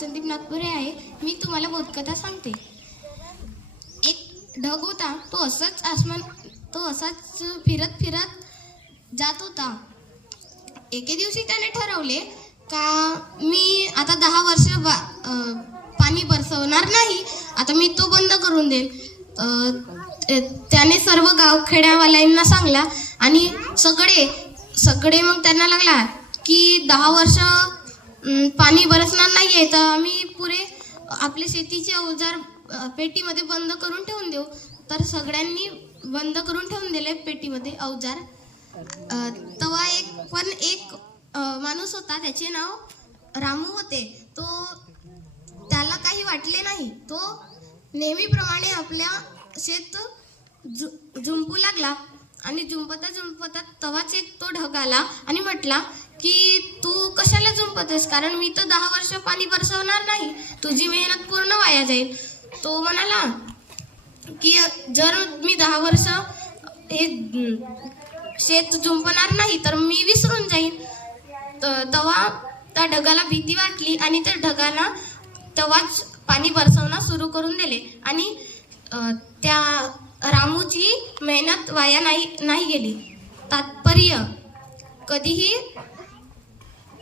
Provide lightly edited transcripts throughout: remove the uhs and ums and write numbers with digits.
संदीप नागपुरे आहे. मी तुम्हाला बोधकथा सांगते. एक ढग होता. तो असाच फिरत फिरत जात होता. एके दिवशी त्याने ठरवले का मी आता 10 वर्ष पाणी बरसवणार नाही. आता मी तो बंद करून देईन. त्याने सर्व गावखेड्यावाल्यांना सांगला आणि सगळे मग त्यांना लागला की 10 वर्ष पाणी बरसणार नाही आहे, तर आम्ही पुरे आपले शेतीचे अवजार पेटीमध्ये बंद करून ठेवून देऊ. तर सगळ्यांनी बंद करून ठेवून दिले पेटीमध्ये अवजार. तेव्हा एक माणूस होता, त्याचे नाव रामू होते. त्याला काही वाटले नाही. तो नेहमीप्रमाणे आपल्या शेत जुंपू लागला आणि जुंपता तवाच एक तो ढग आला आणि म्हटला की तू कशाला जुंपतेस, कारण मी तर 10 वर्ष पाणी बरसवणार नाही, तुझी मेहनत पूर्ण वाया जाईल. तो म्हणाला की जर मी 10 वर्ष हे शेत जुंपणार नाही तर मी विसरून जाईन. तेव्हा त्या ढगाला भीती वाटली आणि त्या ढगाला तेव्हाच पाणी बरसवणं सुरू करून दिले आणि त्या रामूची मेहनत वाया नाही गेली. तात्पर्य,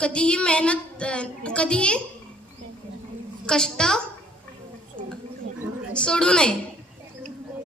कधीही मेहनत, कधीही कष्ट सोडू नये.